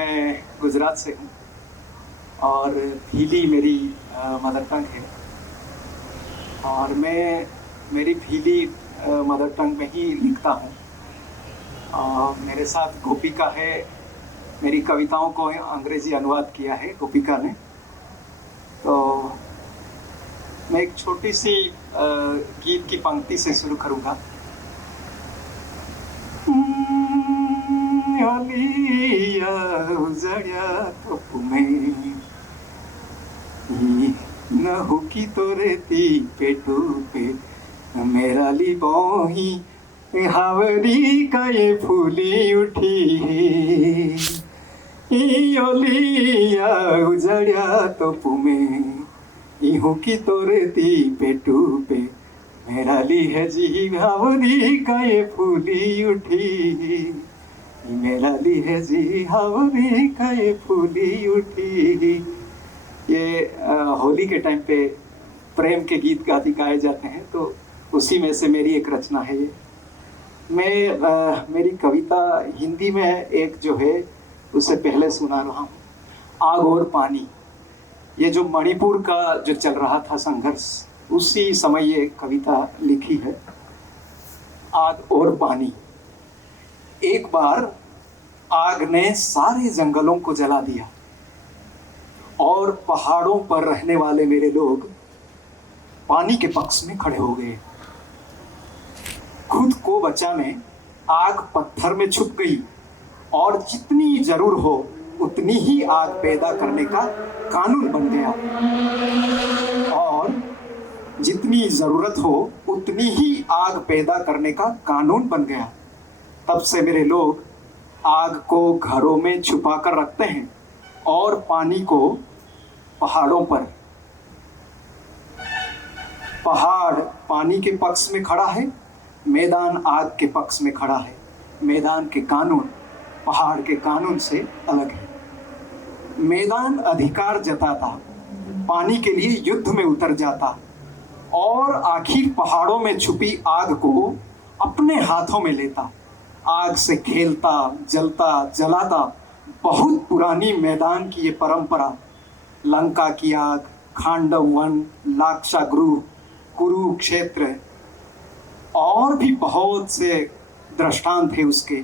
मैं गुजरात से हूँ और भीली मेरी मदर टंग है और मैं मेरी भीली मदर टंग में ही लिखता हूँ। मेरे साथ गोपिका है, मेरी कविताओं को अंग्रेजी अनुवाद किया है गोपिका ने। तो मैं एक छोटी सी गीत की पंक्ति से शुरू करूँगा। न हुकी तो रेती पेटू पे मेरा ली बोही हावरी का ये फूली उठी ओलिया उजड़िया तो पुमे इहू की तो रेती पेटू पे मेरा ली है जी हावरी का ये फूली उठी मेरा ली है जी हावरी का ये फूली उठी। ये होली के टाइम पे प्रेम के गीत गाए जाते हैं, तो उसी में से मेरी एक रचना है ये। मैं मेरी कविता हिंदी में एक जो है उससे पहले सुना रहा हूँ, आग और पानी। ये जो मणिपुर का जो चल रहा था संघर्ष, उसी समय ये कविता लिखी है, आग और पानी। एक बार आग ने सारे जंगलों को जला दिया और पहाड़ों पर रहने वाले मेरे लोग पानी के पक्ष में खड़े हो गए। खुद को बचाने आग पत्थर में छुप गई और जितनी जरूर हो उतनी ही आग पैदा करने का कानून बन गया और जितनी जरूरत हो उतनी ही आग पैदा करने का कानून बन गया। तब से मेरे लोग आग को घरों में छुपा कर रखते हैं और पानी को पहाड़ों पर। पहाड़ पानी के पक्ष में खड़ा है, मैदान आग के पक्ष में खड़ा है। मैदान के कानून पहाड़ के कानून से अलग है। मैदान अधिकार जताता, पानी के लिए युद्ध में उतर जाता और आखिर पहाड़ों में छुपी आग को अपने हाथों में लेता। आग से खेलता, जलता, जलाता। बहुत पुरानी मैदान की ये परंपरा, लंका की आग, खांडव वन, लाक्षागृह, कुरुक्षेत्र और भी बहुत से दृष्टांत थे उसके।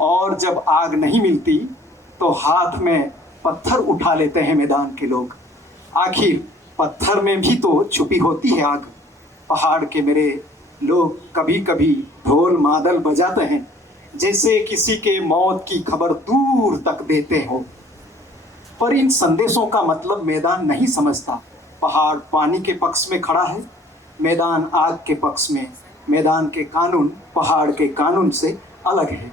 और जब आग नहीं मिलती तो हाथ में पत्थर उठा लेते हैं मैदान के लोग। आखिर पत्थर में भी तो छुपी होती है आग। पहाड़ के मेरे लोग कभी कभी ढोल मादल बजाते हैं, जैसे किसी के मौत की खबर दूर तक देते हो। पर इन संदेशों का मतलब मैदान नहीं समझता। पहाड़ पानी के पक्ष में खड़ा है, मैदान आग के पक्ष में। मैदान के कानून पहाड़ के कानून से अलग है।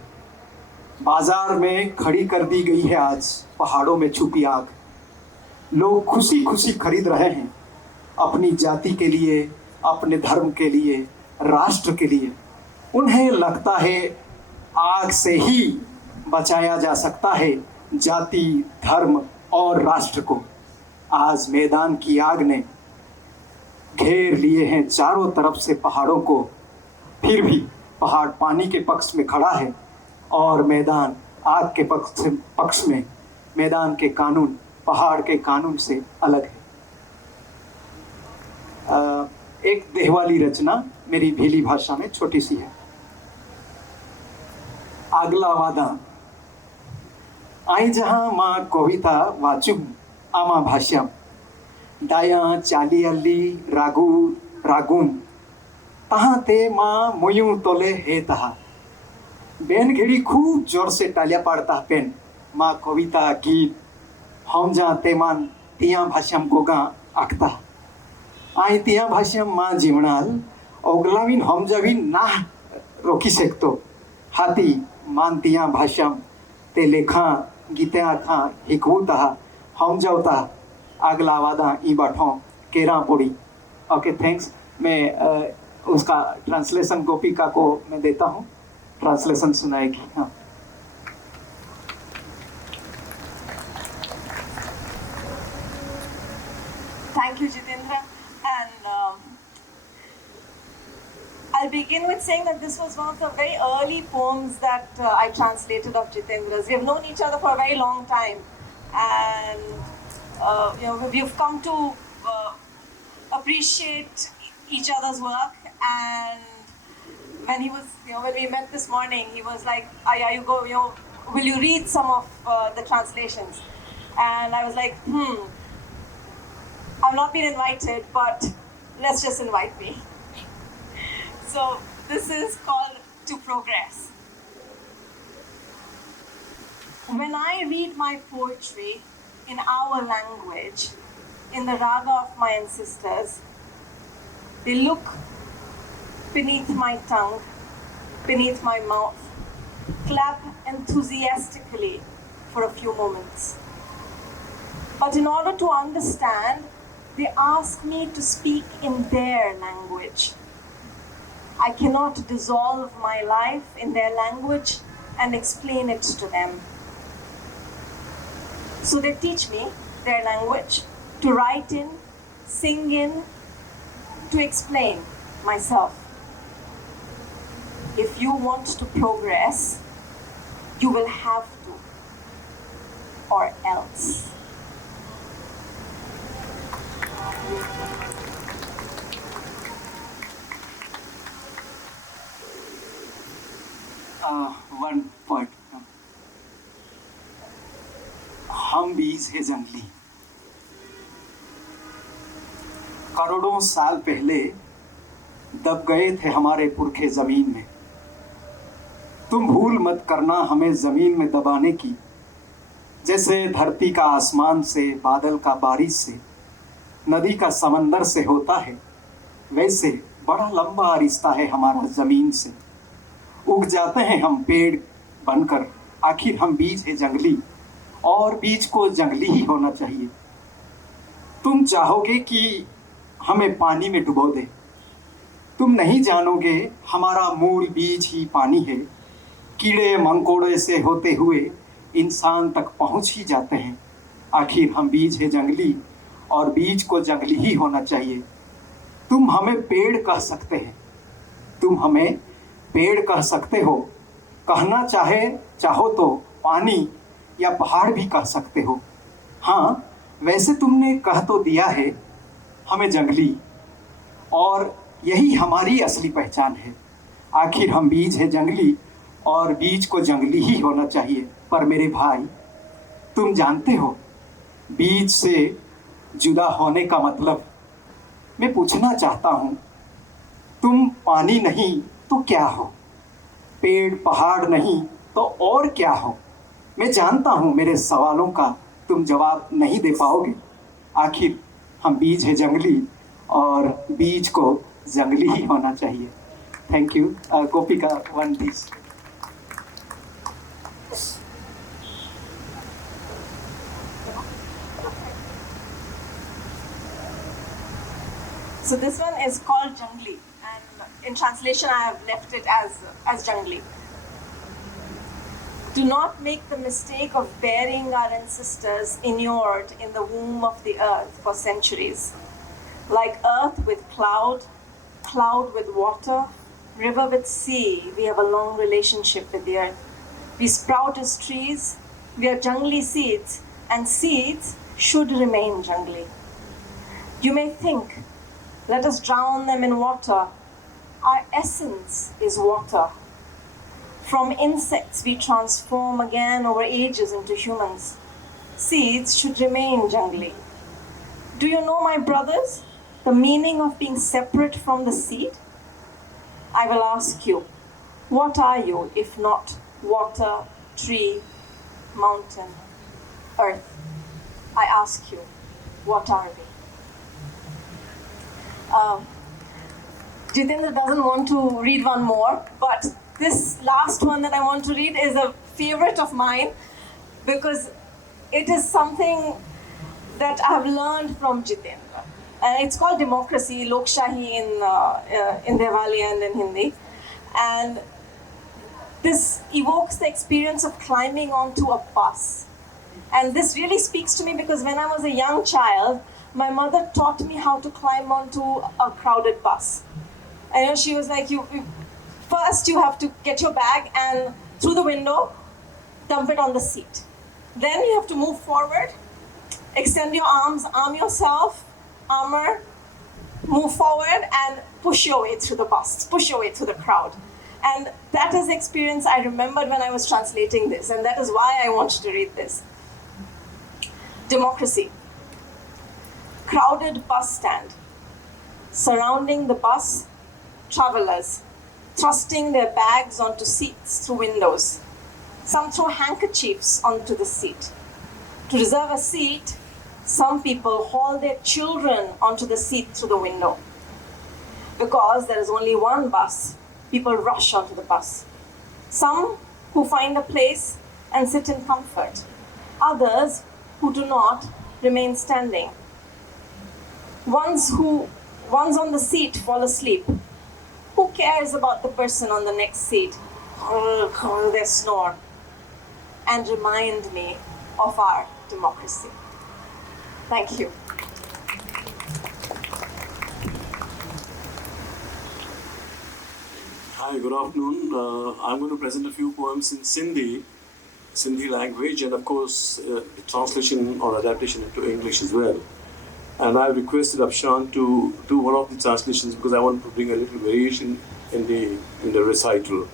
बाजार में खड़ी कर दी गई है आज पहाड़ों में छुपी आग। लोग खुशी खुशी खरीद रहे हैं, अपनी जाति के लिए, अपने धर्म के लिए, राष्ट्र के लिए। उन्हें लगता है आग से ही बचाया जा सकता है जाति, धर्म और राष्ट्र को। आज मैदान की आग ने घेर लिए हैं चारों तरफ से पहाड़ों को, फिर भी पहाड़ पानी के पक्ष में खड़ा है और मैदान आग के पक्ष में। मैदान के कानून पहाड़ के कानून से अलग है। एक देहवाली रचना मेरी भीली भाषा में छोटी सी है। आगला वादा आई जहाँ माँ कविता वाचू आमा भाष्या डाया चालियाली रागू रागुन तहाँ ते माँ मोयू तोले हे तहा। बेन घिड़ी खूब जोर से टालिया पाड़ता पेन। माँ कविता गीत हम जहाँ तेमान तिया भाष्यम गोगा आखता। आई तिया भाष्यम माँ जीवनाल ओगलाविन हम जविन ना रोकी सकतो। हाथी मान तिया भाष्यम ते लेखा गीते आखा हिकवूता हम जावता अगला वादा ई बाठों केरा पोड़ी। Okay, thanks. मैं उसका ट्रांसलेशन गोपिका को मैं देता हूँ, ट्रांसलेशन सुनाएगी। हाँ, thank you Jitendra. And I'll begin with saying that this was one of the very early poems that I translated of Jitendra's. We have known each other for a very long time, and we've come to appreciate each other's work. And when we met this morning, he was like, will you read some of the translations? And I was like, I've not been invited, but let's just invite me. So this is called To Progress. When I read my poetry in our language, in the raga of my ancestors, they look beneath my tongue, beneath my mouth, clap enthusiastically for a few moments. But in order to understand, they ask me to speak in their language. I cannot dissolve my life in their language and explain it to them. So they teach me their language, to write in, sing in, to explain myself. If you want to progress, you will have to, or else. One point. हम बीज है जंगली, करोड़ों साल पहले दब गए थे हमारे पुरखे जमीन में। तुम भूल मत करना हमें जमीन में दबाने की, जैसे धरती का आसमान से, बादल का बारिश से, नदी का समंदर से होता है, वैसे बड़ा लंबा रिश्ता है हमारा जमीन से। उग जाते हैं हम पेड़ बनकर, आखिर हम बीज है जंगली, और बीज को जंगली ही होना चाहिए। तुम चाहोगे कि हमें पानी में डुबो दे, तुम नहीं जानोगे हमारा मूल बीज ही पानी है। कीड़े मंकोड़े से होते हुए इंसान तक पहुंच ही जाते हैं, आखिर हम बीज है जंगली, और बीज को जंगली ही होना चाहिए। तुम हमें पेड़ कह सकते हैं, तुम हमें पेड़ कह सकते हो, कहना चाहो तो पानी या पहाड़ भी कह सकते हो। हाँ, वैसे तुमने कह तो दिया है हमें जंगली, और यही हमारी असली पहचान है। आखिर हम बीज है जंगली, और बीज को जंगली ही होना चाहिए। पर मेरे भाई, तुम जानते हो बीज से जुदा होने का मतलब? मैं पूछना चाहता हूँ, तुम पानी नहीं तो क्या हो? पेड़ पहाड़ नहीं तो और क्या हो? मैं जानता हूँ मेरे सवालों का तुम जवाब नहीं दे पाओगे। आखिर हम बीज है जंगली, और बीज को जंगली ही होना चाहिए। Thank you. Gopika one please. So this one is called Jangli, and in translation I have left it as Jangli. Do not make the mistake of burying our ancestors inured in the womb of the earth for centuries. Like earth with cloud, cloud with water, river with sea, we have a long relationship with the earth. We sprout as trees, we are jungly seeds, and seeds should remain jungly. You may think, let us drown them in water. Our essence is water. From insects we transform again over ages into humans. Seeds should remain jungly. Do you know, my brothers, the meaning of being separate from the seed? I will ask you, what are you if not water, tree, mountain, earth? I ask you, what are we? Jitendra doesn't want to read one more, but this last one that I want to read is a favorite of mine because it is something that I have learned from Jitendra. And it's called Democracy, Lokshahi in Diwali and in Hindi. And this evokes the experience of climbing onto a bus. And this really speaks to me because when I was a young child, my mother taught me how to climb onto a crowded bus. I know she was like, first you have to get your bag and through the window, dump it on the seat. Then you have to move forward, extend your arms, arm yourself, armor, move forward and push your way through the bus, push your way through the crowd. And that is the experience I remembered when I was translating this, and that is why I wanted to read this. Democracy. Crowded bus stand. Surrounding the bus, travelers, thrusting their bags onto seats through windows. Some throw handkerchiefs onto the seat. To reserve a seat, some people haul their children onto the seat through the window. Because there is only one bus, people rush onto the bus. Some who find a place and sit in comfort. Others who do not remain standing. Ones on the seat fall asleep. Who cares about the person on the next seat? They snore and remind me of our democracy. Thank you. Hi, good afternoon. I'm going to present a few poems in Sindhi language, and of course, the translation or adaptation into English as well. And I requested Afshan to do one of the translations because I want to bring a little variation in the recital.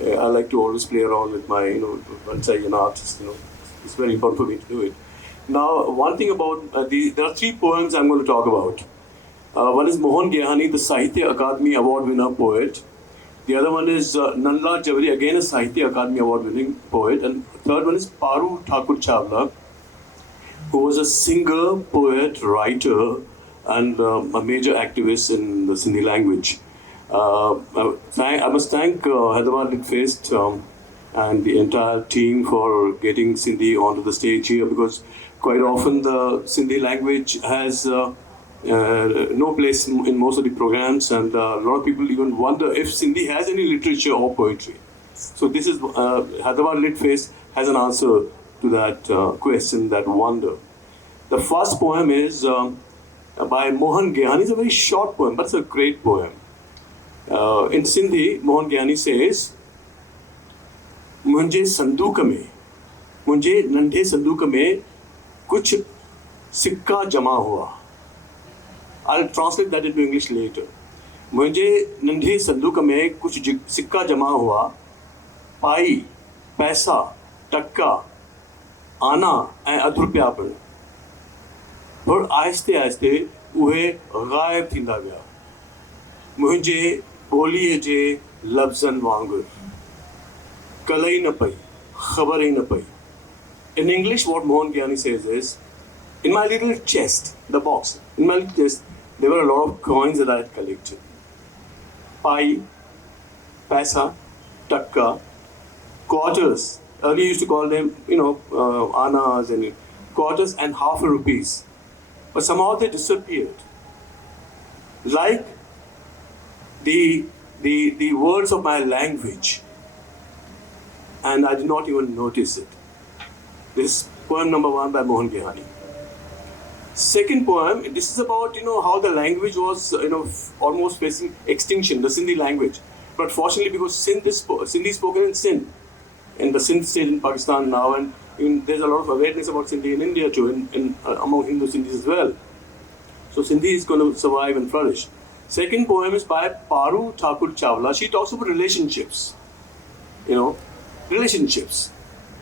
I like to always play around with my, once I'm an artist, it's very important for me to do it. Now, one thing about there are three poems I'm going to talk about. One is Mohan Gyahani, the Sahitya Akademi Award winner poet. The other one is Nanla Javeri, again a Sahitya Akademi Award winning poet. And the third one is Paru Thakur Chawla, who was a singer, poet, writer, and a major activist in the Sindhi language. I must thank Hyderabad Lit Fest and the entire team for getting Sindhi onto the stage here, because quite often the Sindhi language has no place in most of the programs, and a lot of people even wonder if Sindhi has any literature or poetry. So this is Hyderabad Lit Fest has an answer to that question, that wonder. The first poem is by Mohan Gyahani. It's a very short poem, but it's a great poem. In Sindhi, Mohan Gyahani says, मुंहिंजे नंढे संदूक में कुछ सिक्का जमा हुआ. I'll translate that into English later. मुंहिंजे नंढे संदूक में कुछ सिक्का जमा हुआ. पाई, पैसा, टक्का, आना ऐं अधु रुपया पिणु. पर आहिस्ते आहिस्ते उहे ग़ाइब थींदा विया. मुंहिंजे ॿोलीअ जे लफ़्ज़नि वांगुरु. कल ई न पई, ख़बर ई न पई. In English, what Mohan Gyahani says is, in my little chest, the box, in my little chest, there were a lot of coins that I had collected. Pai, paisa, takka, quarters. Earlier used to call them, annas and quarters and half a rupees. But somehow they disappeared. Like the words of my language. And I did not even notice it. This is poem number 1 by Mohan Gyahani. Second poem, this is about, how the language was, almost facing extinction, the Sindhi language. But fortunately, because Sindhi is spoken in Sindh, in the Sindh state in Pakistan now, and there's a lot of awareness about Sindhi in India too, among Hindu Sindhis as well. So Sindhi is going to survive and flourish. Second poem is by Paru Thakur Chawla. She talks about relationships, relationships,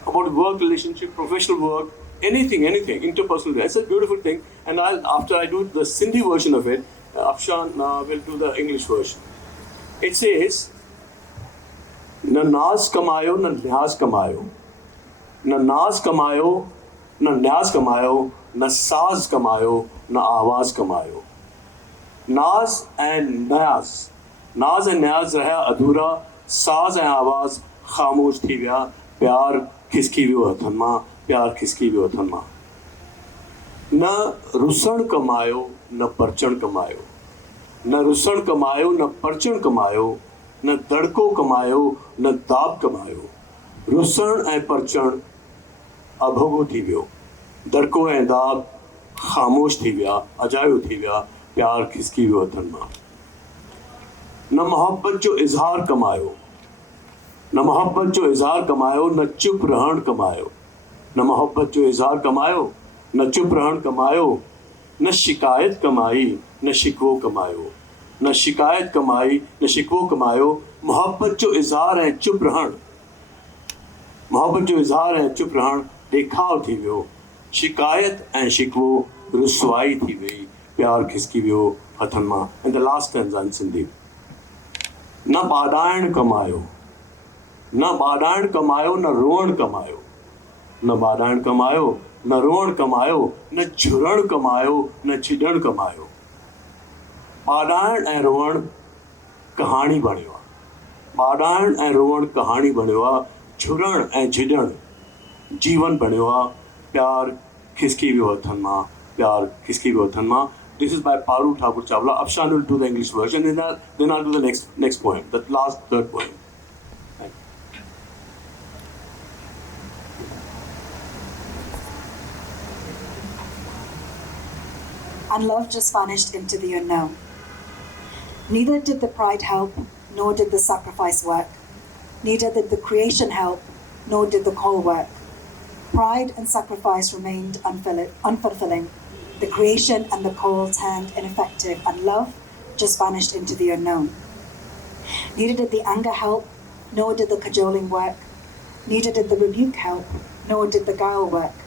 about work relationship, professional work, anything, interpersonal. That's a beautiful thing. And after I do the Sindhi version of it, Afshan will do the English version. It says, Na naaz kamayo, na nyaz kamayo. Na naaz kamayo, na nyaz kamayo. Na saaz kamayo, na awaaz kamayo. Naaz and nyaz. Naaz and nyaz raha adhura. Saaz and awaaz khamosh thi gaya. Pyar खिसकी वियो हथन मां, प्यार खिसकी वियो हथन मां. न रुसण कमायो, न परचण कमायो. न रुसण कमायो, न परचण कमायो. न दड़को कमायो, न दाब कमायो. रुसण ऐं परचण अभोगो थी वियो. दड़को ऐं दाब ख़ामोश थी विया, अजायो थी विया. प्यार खिसकी वियो हथन मां. न मोहब्बत जो इज़हार कमायो, न मोहब्बत जो इज़हार कमायो, न चुप रहण कमायो, न मोहब्बत जो इज़हार कमायो, न चुप रहण कमायो, न शिकायत कमाई न शिकवो कमायो, न शिकायत कमाई न शिकवो कमायो, मोहब्बत जो इज़हार ऐं चुप रहण, मोहब्बत जो इज़हार ऐं चुप रहण ॾेखाव थी वियो, शिकायत ऐं शिकवो रुसवाई थी वई, प्यार खिसकी वियो हथनि मां. एंड द लास्ट स्टैंज़ा इन सिंधी. न ॿाॾाइण कमायो, न ॿाॾाइण कमायो, न रोअण कमायो, न ॿाॾाइण कमायो, न रोअण कमायो, न झुरण कमायो, न छिॾण कमायो. ॿाॾाइण ऐं रोअण कहाणी बणियो आहे, ॿाॾाइण ऐं रोअण कहाणी बणियो आहे, झुरण ऐं झिॾण जीवन बणियो आहे, प्यार खिसकी वियो हथनि मां, प्यार खिसकी वियो हथनि मां. This is by Paru Thakur Chawla. Afshan will do the English version, and then I'll do the next poem, the last third poem. Thank you. And love just vanished into the unknown. Neither did the pride help, nor did the sacrifice work. Neither did the creation help, nor did the call work. Pride and sacrifice remained unfulfilling. The creation and the call turned ineffective, and love just vanished into the unknown. Neither did the anger help, nor did the cajoling work. Neither did the rebuke help, nor did the guile work.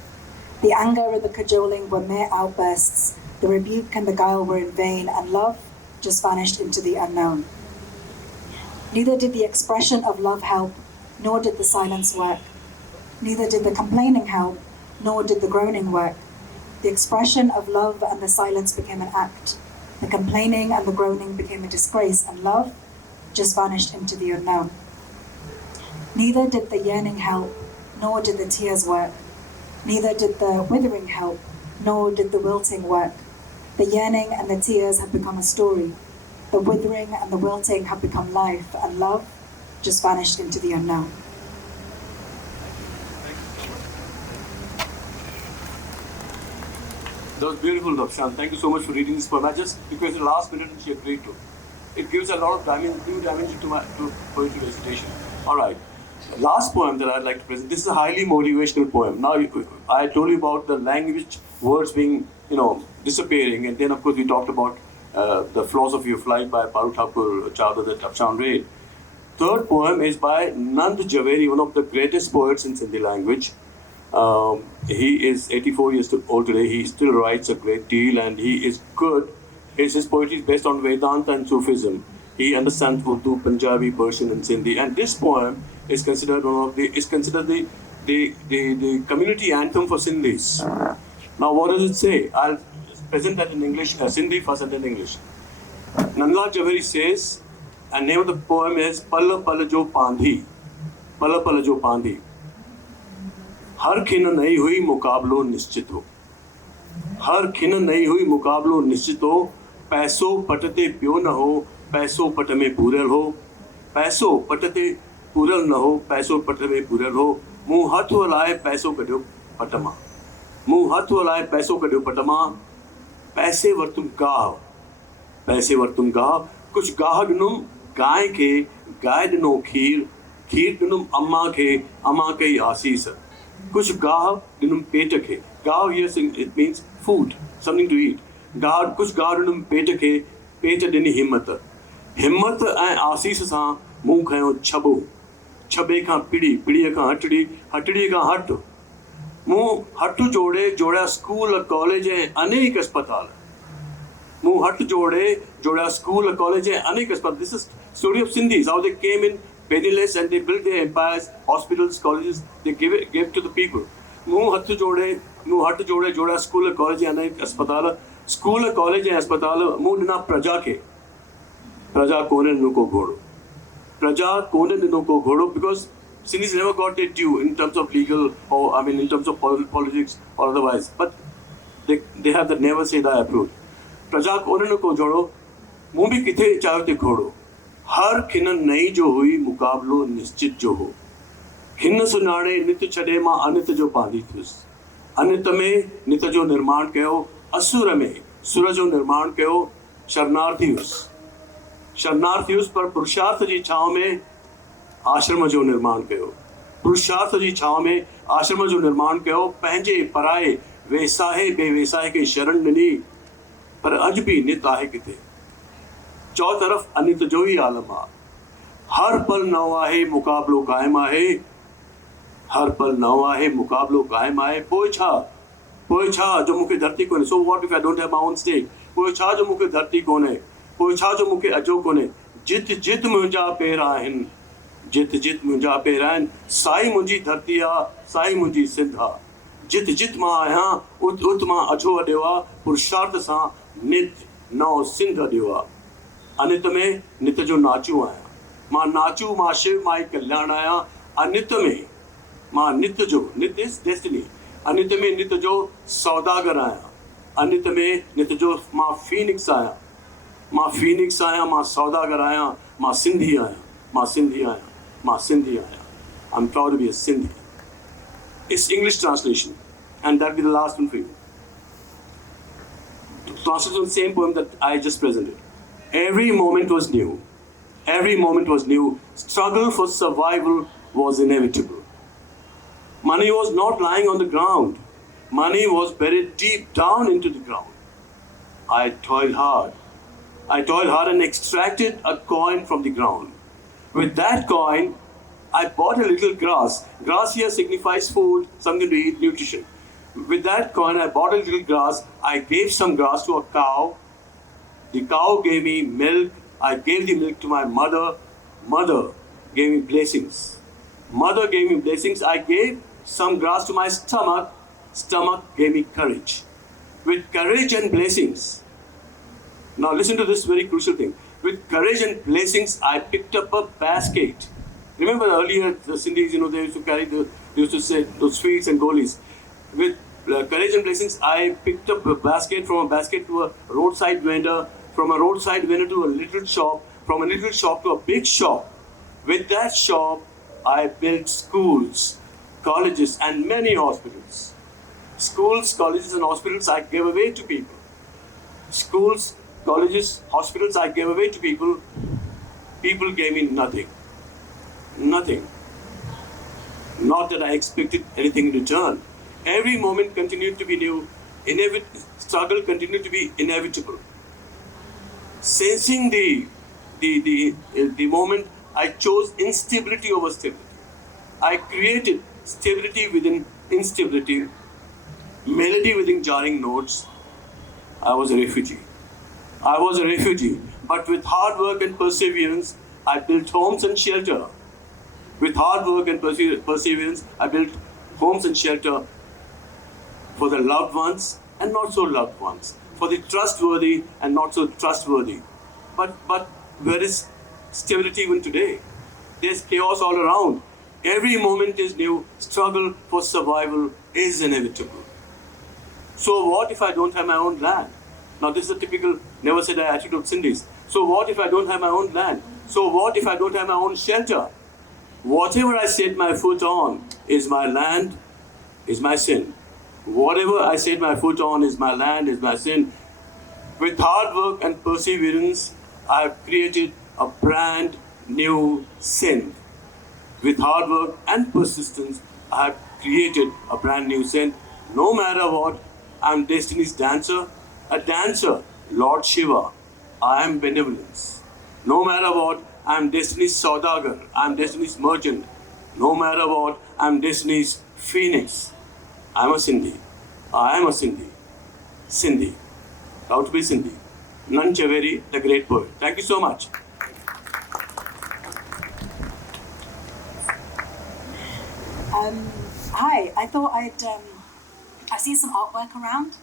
The anger and the cajoling were mere outbursts. The rebuke and the guile were in vain, and love just vanished into the unknown. Neither did the expression of love help, nor did the silence work. Neither did the complaining help, nor did the groaning work. The expression of love and the silence became an act. The complaining and the groaning became a disgrace, and love just vanished into the unknown. Neither did the yearning help, nor did the tears work. Neither did the withering help, nor did the wilting work. The yearning and the tears have become a story. The withering and the wilting have become life, and love just vanished into the unknown. That was beautiful, Afshan. Thank you so much for reading this poem. I just requested the last minute and she agreed to. It gives a lot of new dimension to poetry recitation. All right. Last poem that I'd like to present. This is a highly motivational poem. Now, I told you about the language, words being, disappearing. And then, of course, we talked about the philosophy of life by Paru Thakur Chawla that Afshan read. Third poem is by Nand Javeri, one of the greatest poets in Sindhi language. He is 84 years old today. He still writes a great deal and he is good. His poetry is based on Vedanta and Sufism. He understands Urdu, Punjabi, Persian, and Sindhi. And this poem is considered the community anthem for Sindhis. Now, what does it say? I'll present that in English, Sindhi first and then English. Nandlal Javeri says, and name of the poem is Pala Pala Jo Pandhi. Pala Pala Jo Pandhi. हर खिन नहीं हुई मुकाबलो निश्चित हो, हर खिन नहीं हुई मुकाबलो निश्चित हो, पैसों पटते प्यो न हो, पैसों पट में पूरल हो, पैसों पटते पूरल न हो, पैसों पट में पूरल हो, मुंह हथ हलाए पैसों कढियो पटमा, मुंह हथ हलाए पैसों कढियो पटमा, पैसे वरतुम गाह, पैसे वरतुम गाह, कुछ गाह ॾिनुम गाय खे, गाय ॾिनो खीर, खीर ॾिनुम अम्मा खे, अम्मा कई आसीस, कुछ गाह ॾिनुम पेट खे, गाह here it means food, something to eat. गाह कुछ गाह ॾिनुम पेट खे, पेट ॾिनी हिम्मत, हिम्मत ऐं आसीस सां मूं खयो छॿो, छॿे खां पिड़ी, पिड़ीअ खां हटड़ी, हटड़ीअ खां हट, मूं हथ जोड़े जोड़िया स्कूल कॉलेज ऐं अनेक अस्पताल, मूं हथ जोड़े जोड़िया स्कूल कॉलेज ऐं अनेक अस्पताल. This is story of Sindhis, how they came in penniless and they built their empires, hospitals, colleges, they gave to the people. मूं हथ जोड़े जोड़ा स्कूल कॉलेज ऐं अनेक अस्पताल, स्कूल कॉलेज ऐं अस्पताल मूं ॾिना प्रजा खे, प्रजा कोन्हे ॾिनो को घोड़ो, प्रजा कोन्हे ॾिनो को घोड़ो, because Sindhis never got their due in terms of legal or in terms of politics or otherwise, but they have that never said I approve. प्रजा कोन्हे ॾिनो को घोड़ो, मूं बि किथे चाहियो ते घोड़ो, हर खिन नई जो हुई मुकाबलो निश्चित जो हो, हिन सुञाणे नित छॾे मां अनित जो बांधी थियुसि, अनित में नित जो निर्माण कयो, असुर में सुर जो निर्माण कयो, शरणार्थी हुयुसि, शरणार्थियुस पर पुरुषार्थ जी छांव में आश्रम जो निर्माण कयो। पुरुषार्थ जी छांव में आश्रम जो निर्माण कयो। पंहिंजे पराए वेसाहे बेवेसाहे के शरण ॾिनी, पर अॼु बि नित आहे किथे। चौ तरफ़ अनित जो ई आलम आहे। हर पल नओं आहे, मुक़ाबिलो क़ाइमु आहे। हर पल नओं आहे, मुक़ाबिलो क़ाइमु आहे। पोइ छा जो मूंखे धरती कोन्हे। So what if I don't have my own state. पोइ छा जो मूंखे धरती कोन्हे। पोइ छा जो मूंखे अजो कोन्हे। जित जित मुंहिंजा पेर आहिनि, जित जित मुंहिंजा पेर आहिनि, साई मुंहिंजी धरती आहे, साई मुंहिंजी सिंध आहे। जित जित मां आहियां, उत उत मां अजो अॾियो आहे। पुरुषार्थ सां नित नओं सिंध अॾियो आहे। अनित में नित जो नाचू आहियां। मां नाचू, मां शिव, मां कल्याण आहियां। अनित में मां नित जो, नित इज डेस्टिनी। अनित में नित जो सौदागर आहियां। अनित में नित जो मां फीनिक्स आहियां। मां फीनिक्स आहियां, मां सौदागर आहियां, मां सिंधी आहियां, मां सिंधी आहियां, मां सिंधी आहियां। I'm proud to be a Sindhi. It's English translation, and that'll be the last one for you. Translation of the same poem that I just presented. Every moment was new. Every moment was new. Struggle for survival was inevitable. Money was not lying on the ground. Money was buried deep down into the ground. I toiled hard. I toiled hard and extracted a coin from the ground. With that coin, I bought a little grass. Grass here signifies food, something to eat, nutrition. With that coin, I bought a little grass. I gave some grass to a cow. The cow gave me milk. I gave the milk to my mother. Mother gave me blessings. Mother gave me blessings. I gave some grass to my stomach. Stomach gave me courage. With courage and blessings. Now listen to this very crucial thing. With courage and blessings, I picked up a basket. Remember earlier, the Sindhis, they used to carry they used to say those sweets and golies. With courage and blessings, I picked up a basket, from a basket to a roadside vendor, from a roadside vendor to a little shop, from a little shop to a big shop. With that shop, I built schools, colleges, and many hospitals. Schools, colleges, and hospitals I gave away to people. Schools, colleges, hospitals I gave away to people. People gave me nothing. Nothing. Not that I expected anything in return. Every moment continued to be new. Struggle continued to be inevitable. Sensing the moment, I chose instability over stability. I created stability within instability, melody within jarring notes. I was a refugee. I was a refugee, but with hard work and perseverance, I built homes and shelter. With hard work and perseverance, I built homes and shelter for the loved ones and not so loved ones, for the trustworthy and not so trustworthy. But where is stability even today? There's chaos all around. Every moment is new. Struggle for survival is inevitable. So what if I don't have my own land? Now this is a typical never say die attitude of Sindhis. So what if I don't have my own land? So what if I don't have my own shelter? Whatever I set my foot on is my land, is my sin. Whatever I set my foot on is my land, is my sin. With hard work and perseverance, I have created a brand new sin. With hard work and persistence, I have created a brand new sin. No matter what, I am destiny's dancer. A dancer, Lord Shiva. I am benevolence. No matter what, I am destiny's saudagar. I am destiny's merchant. No matter what, I am destiny's phoenix. I am a Sindhi. I am a Sindhi. Sindhi. Proud to be Sindhi. Nan Chaveri, the great poet. Thank you so much. Hi, I thought I've seen some artwork around,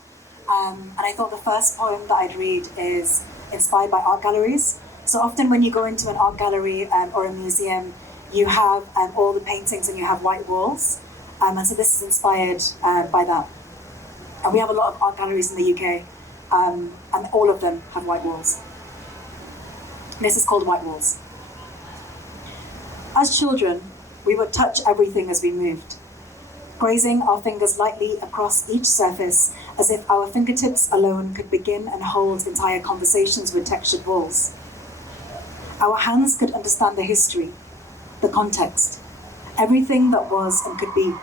and I thought the first poem that I'd read is inspired by art galleries. So often when you go into an art gallery or a museum, you have all the paintings and you have white walls. And so this is inspired by that. And we have a lot of art galleries in the UK, and all of them have white walls. This is called White Walls. As children, we would touch everything as we moved, grazing our fingers lightly across each surface as if our fingertips alone could begin and hold entire conversations with textured walls. Our hands could understand the history, the context, everything that was and could be.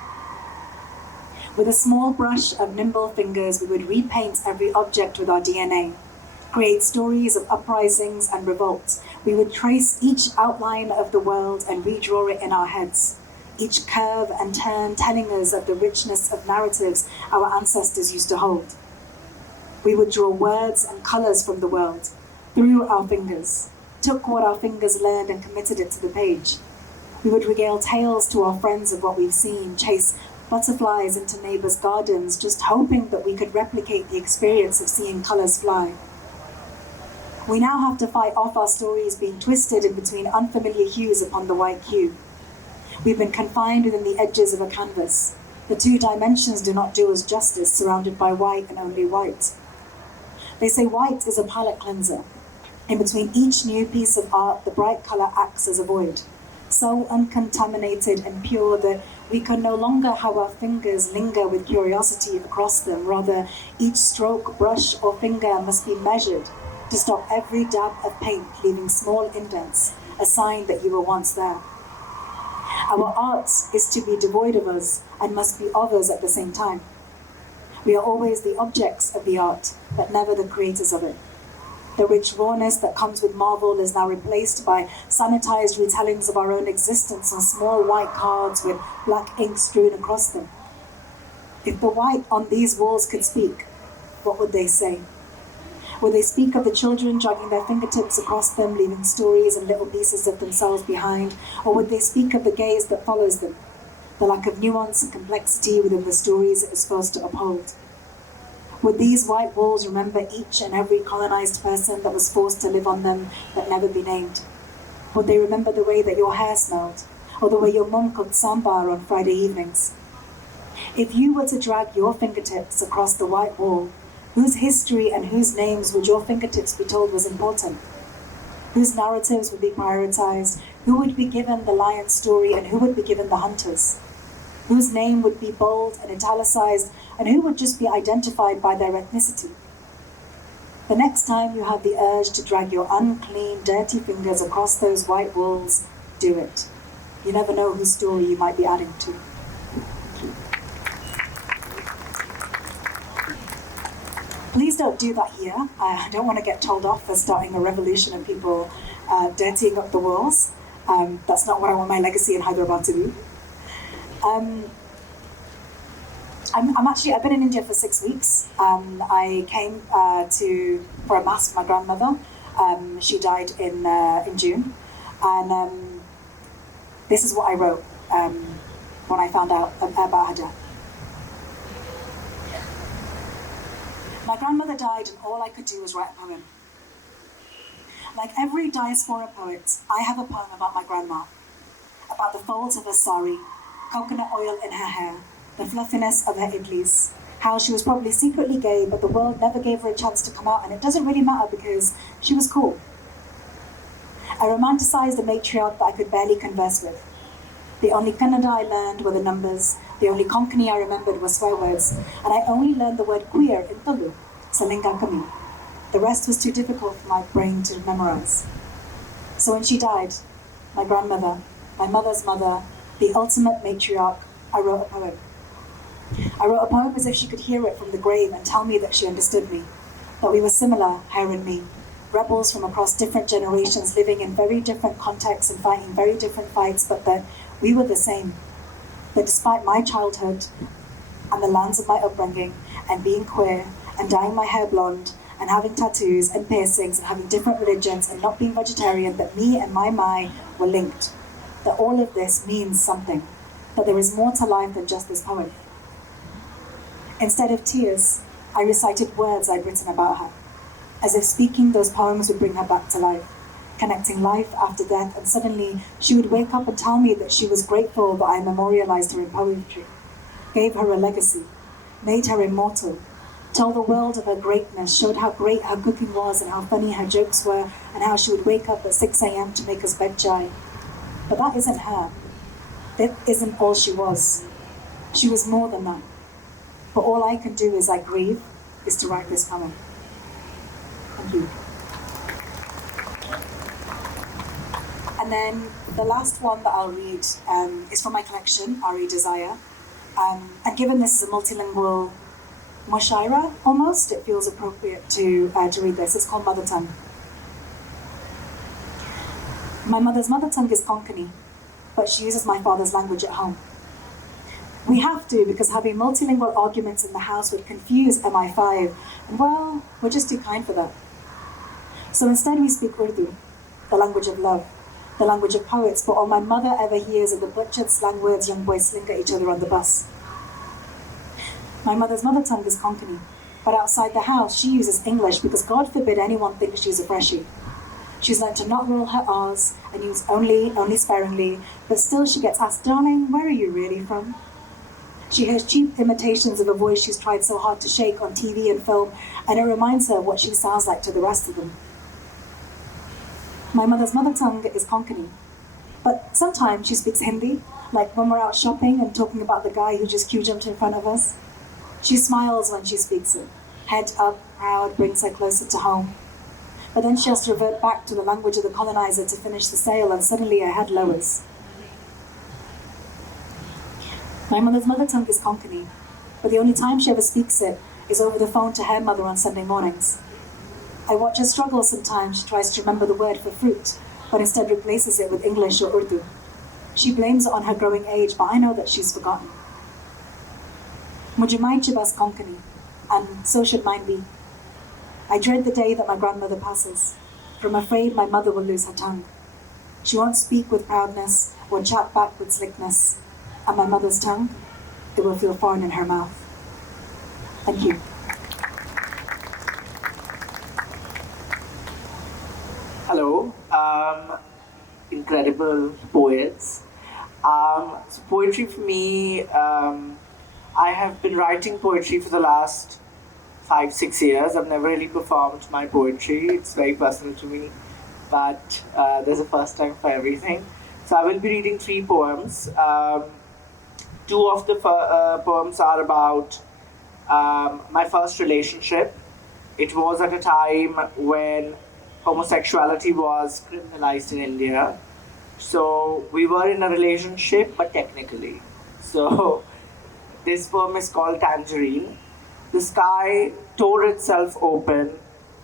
With a small brush of nimble fingers, we would repaint every object with our DNA, create stories of uprisings and revolts. We would trace each outline of the world and redraw it in our heads, each curve and turn telling us of the richness of narratives our ancestors used to hold. We would draw words and colors from the world through our fingers, took what our fingers learned and committed it to the page. We would regale tales to our friends of what we've seen, chase butterflies into neighbors' gardens, just hoping that we could replicate the experience of seeing colors fly. We now have to fight off our stories being twisted in between unfamiliar hues upon the white cue. We've been confined within the edges of a canvas. The two dimensions do not do us justice, surrounded by white and only white. They say white is a palette cleanser. In between each new piece of art, the bright color acts as a void, so uncontaminated and pure that we can no longer have our fingers linger with curiosity across them. Rather, each stroke, brush, or finger must be measured to stop every dab of paint, leaving small indents, a sign that you were once there. Our art is to be devoid of us and must be of us at the same time. We are always the objects of the art, but never the creators of it. The rich rawness that comes with marvel is now replaced by sanitized retellings of our own existence on small white cards with black ink strewn across them. If the white on these walls could speak, what would they say? Would they speak of the children dragging their fingertips across them, leaving stories and little pieces of themselves behind? Or would they speak of the gaze that follows them, the lack of nuance and complexity within the stories it is supposed to uphold? Would these white walls remember each and every colonized person that was forced to live on them but never be named? Would they remember the way that your hair smelled, or the way your mum cooked sambar on Friday evenings? If you were to drag your fingertips across the white wall, whose history and whose names would your fingertips be told was important? Whose narratives would be prioritized? Who would be given the lion's story and who would be given the hunter's? Whose name would be bold and italicized and who would just be identified by their ethnicity? The next time you have the urge to drag your unclean, dirty fingers across those white walls, do it. You never know whose story you might be adding to. Please don't do that here. I don't want to get told off for starting a revolution of people dirtying up the walls. That's not what I want my legacy in Hyderabad to be. I've been in India for 6 weeks. I came for a mass for my grandmother. She died in June. And this is what I wrote when I found out about her death. My grandmother died and all I could do was write a poem. Like every diaspora poet, I have a poem about my grandma, about the folds of her sari, coconut oil in her hair, the fluffiness of her idlis, how she was probably secretly gay, but the world never gave her a chance to come out, and it doesn't really matter because she was cool. I romanticized a matriarch that I could barely converse with. The only Kannada I learned were the numbers, the only Konkani I remembered were swear words, and I only learned the word queer in Tulu, Salinga Kami. The rest was too difficult for my brain to memorize. So when she died, my grandmother, my mother's mother, the ultimate matriarch, I wrote a poem. I wrote a poem as if she could hear it from the grave and tell me that she understood me, that we were similar, her and me, rebels from across different generations, living in very different contexts and fighting very different fights, but that we were the same. That despite my childhood and the lands of my upbringing and being queer and dyeing my hair blonde and having tattoos and piercings and having different religions and not being vegetarian, that me and my Mai were linked. That all of this means something. That there is more to life than just this poem. Instead of tears, I recited words I'd written about her, as if speaking those poems would bring her back to life, connecting life after death, and suddenly she would wake up and tell me that she was grateful that I memorialized her in poetry, gave her a legacy, made her immortal, told the world of her greatness, showed how great her cooking was and how funny her jokes were, and how she would wake up at 6 a.m. to make us bed chai. But that isn't her. That isn't all she was. She was more than that. But all I can do as I grieve is to write this poem. Thank you. And then the last one that I'll read is from my collection, Ari Desire. And given this is a multilingual mushaira, almost, it feels appropriate to read this. It's called Mother Tongue. My mother's mother tongue is Konkani, but she uses my father's language at home. We have to, because having multilingual arguments in the house would confuse MI5, and well, we're just too kind for that. So instead we speak Urdu, the language of love, the language of poets, but all my mother ever hears are the butchered slang words young boys sling at each other on the bus. My mother's mother tongue is Konkani, but outside the house she uses English because God forbid anyone thinks she's a freshie. She's learned to not roll her R's and use only sparingly, but still she gets asked, darling, where are you really from? She hears cheap imitations of a voice she's tried so hard to shake on TV and film, and it reminds her what she sounds like to the rest of them. My mother's mother tongue is Konkani, but sometimes she speaks Hindi, like when we're out shopping and talking about the guy who just queue-jumped in front of us. She smiles when she speaks it, head up, proud, brings her closer to home. But then she has to revert back to the language of the colonizer to finish the sale, and suddenly her head lowers. My mother's mother tongue is Konkani, but the only time she ever speaks it is over the phone to her mother on Sunday mornings. I watch her struggle sometimes. She tries to remember the word for fruit, but instead replaces it with English or Urdu. She blames it on her growing age, but I know that she's forgotten. Mujhe main chibas Konkani, and so should mine be. I dread the day that my grandmother passes, for I'm afraid my mother will lose her tongue. She won't speak with proudness or chat back with slickness, and my mother's tongue, it will feel foreign in her mouth. Thank you. Hello, incredible poets. So poetry for me, I have been writing poetry for the last 5-6 years. I've never really performed my poetry. It's very personal to me, but there's a first time for everything. So I will be reading 3 poems. 2 of the poems are about my first relationship. It was at a time when homosexuality was criminalized in India. So we were in a relationship, but technically. So this poem is called Tangerine. The sky tore itself open,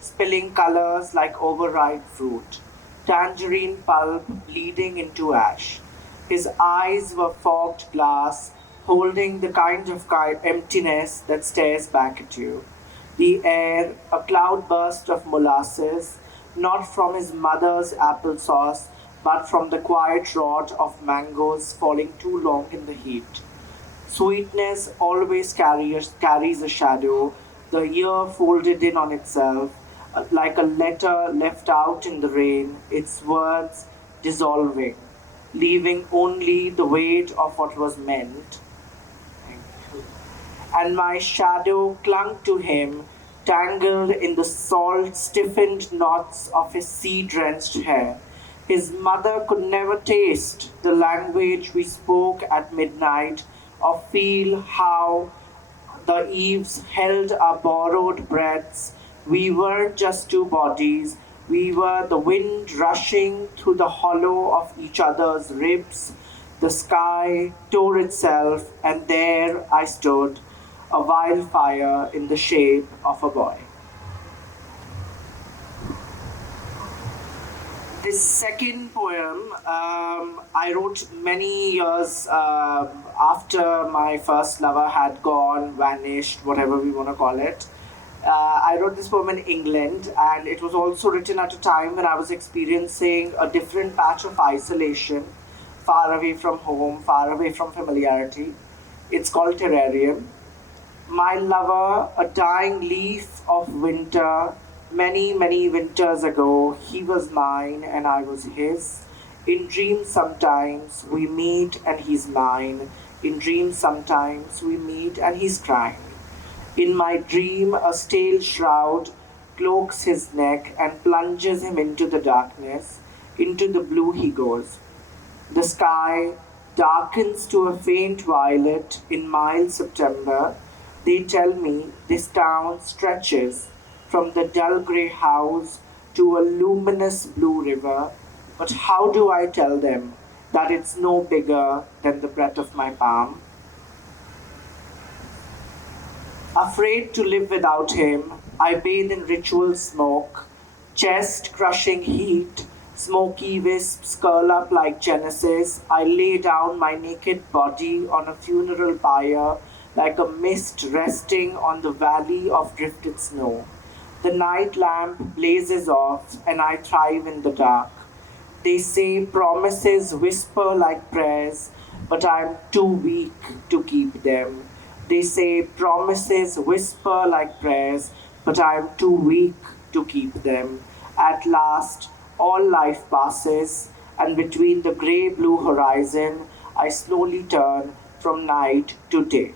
spilling colors like overripe fruit. Tangerine pulp bleeding into ash. His eyes were fogged glass, holding the kind of emptiness that stares back at you. The air, a cloudburst of molasses, not from his mother's applesauce, but from the quiet rot of mangoes falling too long in the heat. Sweetness always carries a shadow, the ear folded in on itself, like a letter left out in the rain, its words dissolving, leaving only the weight of what was meant. And my shadow clung to him, tangled in the salt-stiffened knots of his sea-drenched hair. His mother could never taste the language we spoke at midnight, or feel how the eaves held our borrowed breaths. We weren't just 2 bodies, we were the wind rushing through the hollow of each other's ribs. The sky tore itself, and there I stood, a wildfire in the shape of a boy. This second poem I wrote many years after my first lover had gone, vanished, whatever we want to call it. I wrote this poem in England, and it was also written at a time when I was experiencing a different patch of isolation, far away from home, far away from familiarity. It's called Terrarium. My lover, a dying leaf of winter, many, many winters ago, he was mine and I was his. In dreams sometimes we meet and he's mine. In dreams sometimes we meet and he's crying. In my dream, a stale shroud cloaks his neck and plunges him into the darkness. Into the blue he goes. The sky darkens to a faint violet in mild September. They tell me this town stretches from the dull grey house to a luminous blue river, but how do I tell them that it's no bigger than the breadth of my palm? Afraid to live without him, I bathe in ritual smoke, chest-crushing heat, smoky wisps curl up like Genesis. I lay down my naked body on a funeral pyre like a mist resting on the valley of drifted snow. The night lamp blazes off and I thrive in the dark. They say promises whisper like prayers, but I'm too weak to keep them. They say promises whisper like prayers, but I'm too weak to keep them. At last, all life passes, and between the grey-blue horizon, I slowly turn from night to day.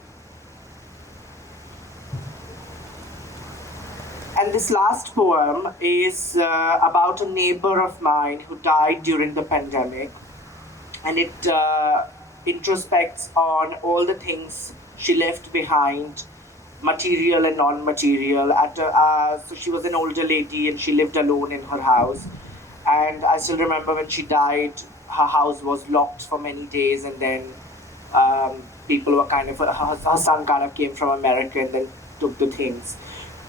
And this last poem is about a neighbor of mine who died during the pandemic, and it introspects on all the things she left behind, material and non-material. So she was an older lady and she lived alone in her house. And I still remember when she died, her house was locked for many days, and then people were her son kind of came from America and then took the things.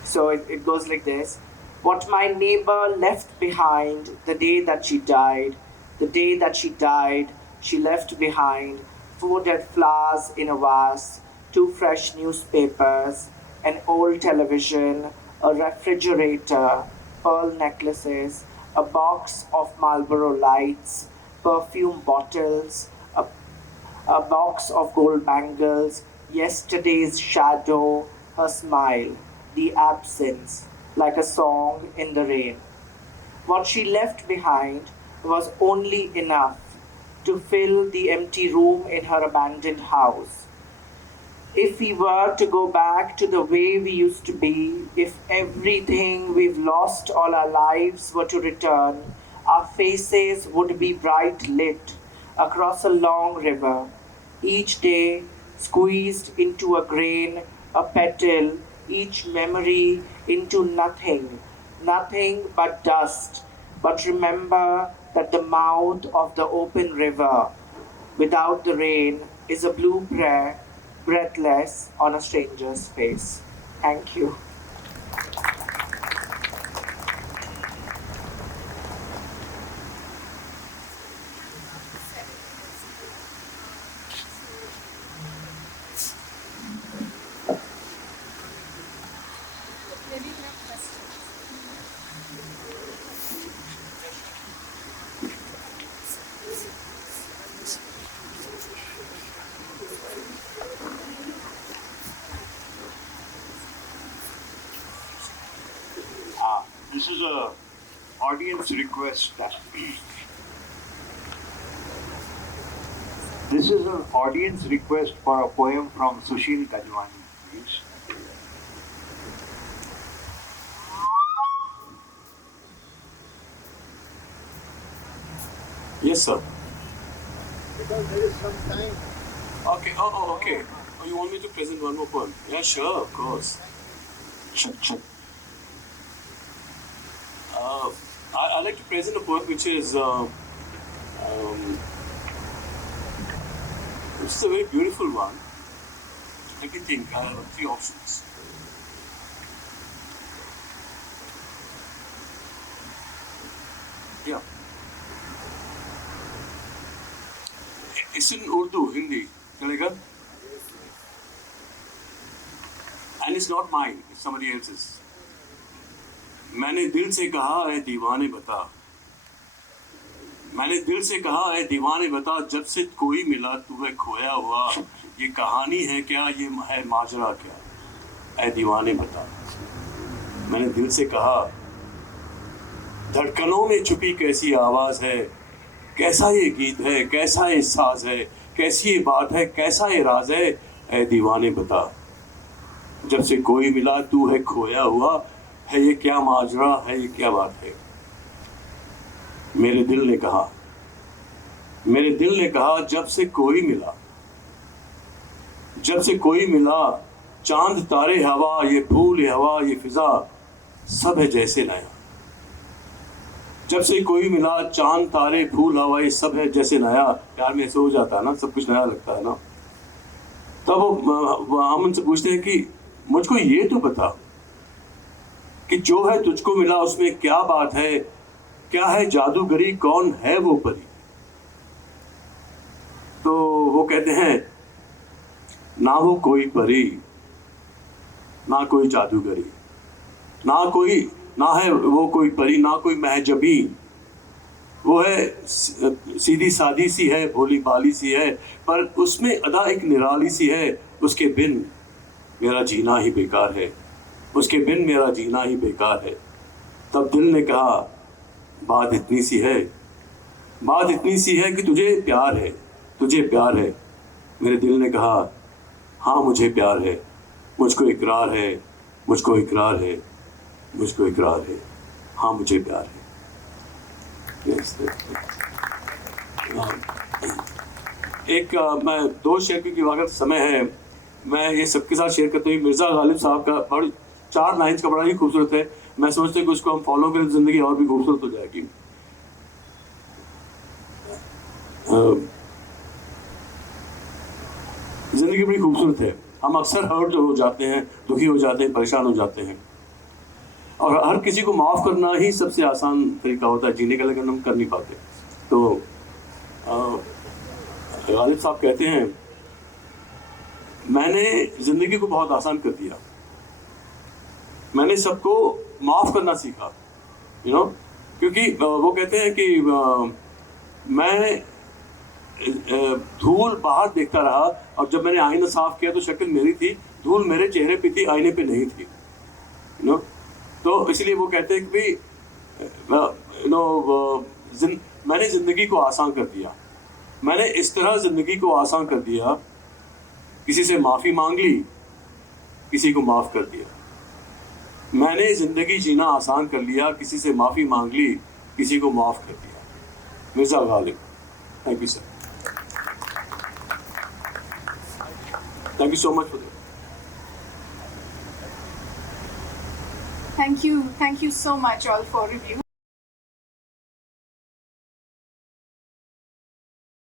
So it goes like this. What my neighbor left behind the day that she died, the day that she died, she left behind 4 dead flowers in a vase, 2 fresh newspapers, an old television, a refrigerator, pearl necklaces, a box of Marlboro lights, perfume bottles, a box of gold bangles, yesterday's shadow, her smile, the absence, like a song in the rain. What she left behind was only enough to fill the empty room in her abandoned house. If we were to go back to the way we used to be, if everything we've lost all our lives were to return, our faces would be bright lit across a long river, each day squeezed into a grain, a petal, each memory into nothing, nothing but dust. But remember that the mouth of the open river, without the rain, is a blue prayer, breathless on a stranger's face. Thank you. This is a audience request. This is an audience request for a poem from Sushil Gajwani, please. Yes, sir. Because there is some time. Okay. Okay. Oh, you want me to present one more poem? Yeah, sure, of course. I like to present a poem which is a very beautiful one. Let me think. I have 3 options. Yeah. It's in Urdu, Hindi. Chalega? And it's not mine, it's somebody else's. मैंने दिल से कहा ऐ दीवाने बता, मैंने दिल से कहा ऐ दीवाने बता, जब से कोई मिला तू है खोया हुआ, ये कहानी है क्या, ये है माजरा क्या, ऐ दीवाने बता. मैंने दिल से कहा धड़कनों में छुपी कैसी आवाज़ है, कैसा ये गीत है, कैसा ये साज है, कैसी ये बात है, कैसा ये राज है, ऐ दीवाने बता. जब से कोई मिला तू है खोया हुआ, है ये क्या माजरा है, ये क्या बात है. मेरे दिल ने कहा जब से कोई मिला, जब से कोई मिला, चांद तारे हवा, ये फूल ये हवा ये फिजा, सब है जैसे नया. जब से कोई मिला चांद तारे फूल हवा ये सब है जैसे नया। प्यार में ऐसे हो जाता है ना, सब कुछ नया लगता है ना। तब हम उनसे पूछते हैं कि मुझको ये तो बता कि जो है तुझको मिला उसमें क्या बात है, क्या है जादूगरी, कौन है वो परी। तो वो कहते हैं ना वो कोई परी, ना कोई जादूगरी, ना है वो कोई परी, ना कोई महजबी। वो है सीधी सादी सी है, भोली भाली सी है, पर उसमें अदा एक निराली सी है। उसके बिन मेरा जीना ही बेकार है, उसके बिन मेरा जीना ही बेकार है। तब दिल ने कहा बात इतनी सी है, बात इतनी सी है कि तुझे प्यार है, तुझे प्यार है। मेरे दिल ने कहा हाँ मुझे प्यार है, मुझको इकरार है, मुझको इकरार है, मुझको इकरार है, हाँ मुझे प्यार है। मैं 2 शेयर की अगर समय है मैं ये सबके साथ शेयर करता हूँ। मिर्ज़ा गालिब साहब का बड़ी 4 लाइन्स का बड़ा ही खूबसूरत है। मैं समझता हूँ कि उसको हम फॉलो करें तो ज़िंदगी और भी खूबसूरत हो जाएगी। ज़िंदगी बड़ी खूबसूरत है। हम अक्सर हर्ट हो जाते हैं, दुखी हो जाते हैं, परेशान हो जाते हैं, और हर किसी को माफ़ करना ही सबसे आसान तरीका होता है जीने का, लेकिन हम कर नहीं पाते। तो गालिब साहब कहते हैं मैंने ज़िंदगी को बहुत आसान कर दिया, मैंने सबको माफ़ करना सीखा, क्योंकि वो कहते हैं कि मैं धूल बाहर देखता रहा, और जब मैंने आईना साफ किया तो शक्ल मेरी थी, धूल मेरे चेहरे पे थी, आईने पे नहीं थी। तो इसलिए वो कहते हैं कि मैंने ज़िंदगी को आसान कर दिया, मैंने इस तरह ज़िंदगी को आसान कर दिया, किसी से माफ़ी मांग ली, किसी को माफ़ कर दिया। मैंने ज़िंदगी जीना आसान कर लिया, किसी से माफ़ी मांग ली, किसी को माफ़ कर दिया। Mirza Ghalib, thank you sir, thank you so much for that. Thank you so much all for review.